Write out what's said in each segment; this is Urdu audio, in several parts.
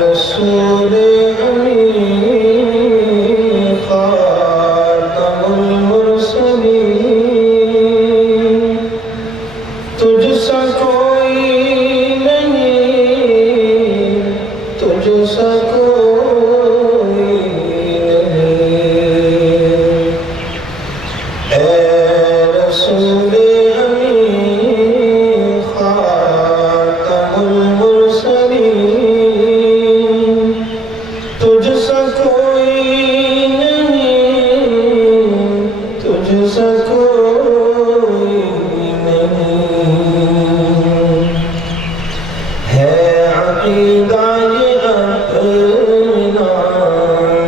رسول امین خاتم المرسلین، تجھ سا کوئی نہیں، تجھ سا کوئی نہیں، اے رسول امین خاتم المرسلین، تجھ سا کوئی نہیں، تجھ سا کوئی نہیں، ہے عقیدہ یہ اپنا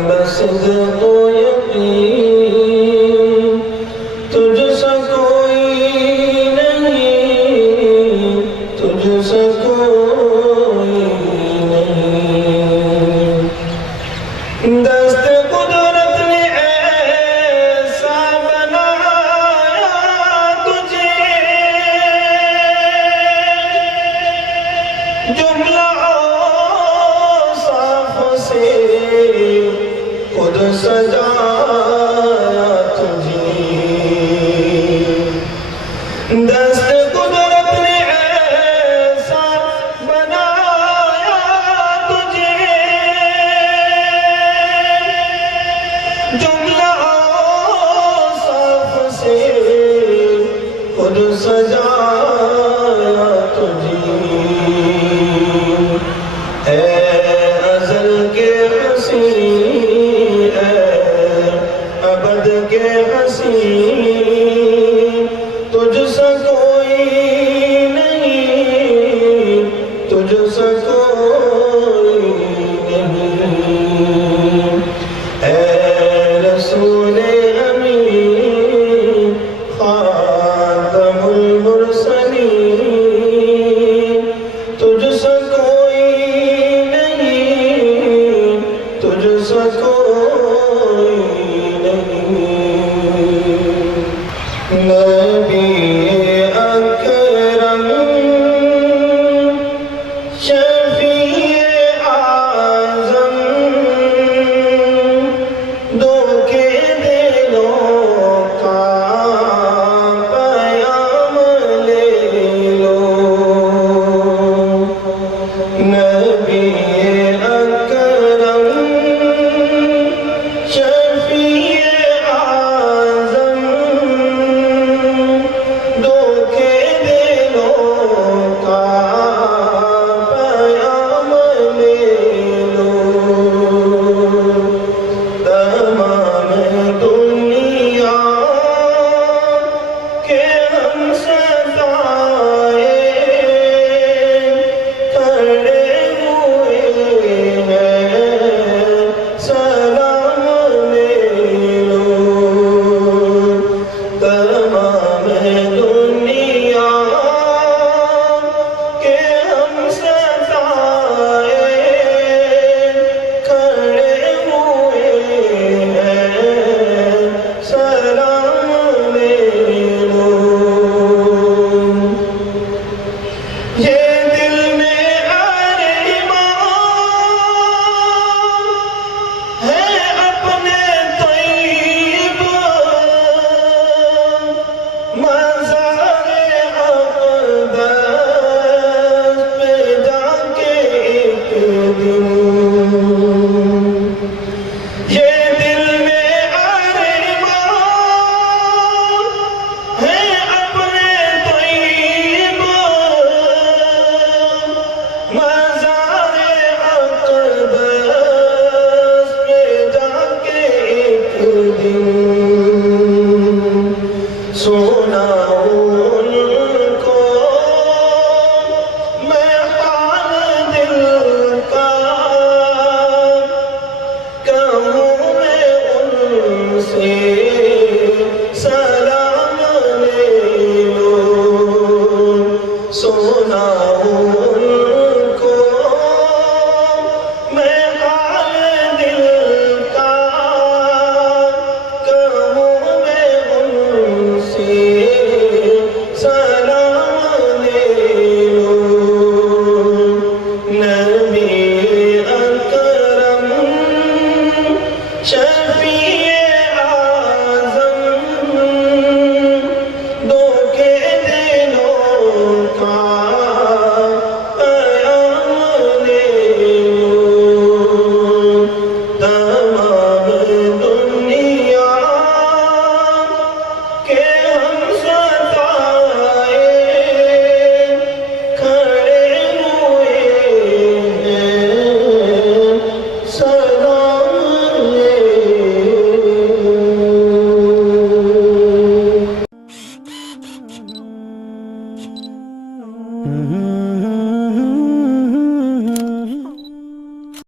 بصدق و یقین، تجھ سا کوئی نہیں، تجھ سا کوئی نہیں، دست قدرت نے ایسا بنایا تجھے، جملہ اوصاف سے خود سجایا تجھے، دست قدرت نے ایسا بنایا تجھے، جملہ اوصاف سے خود سجایا تجھے، اے ازل کے حسین، اے ابد کے حسین،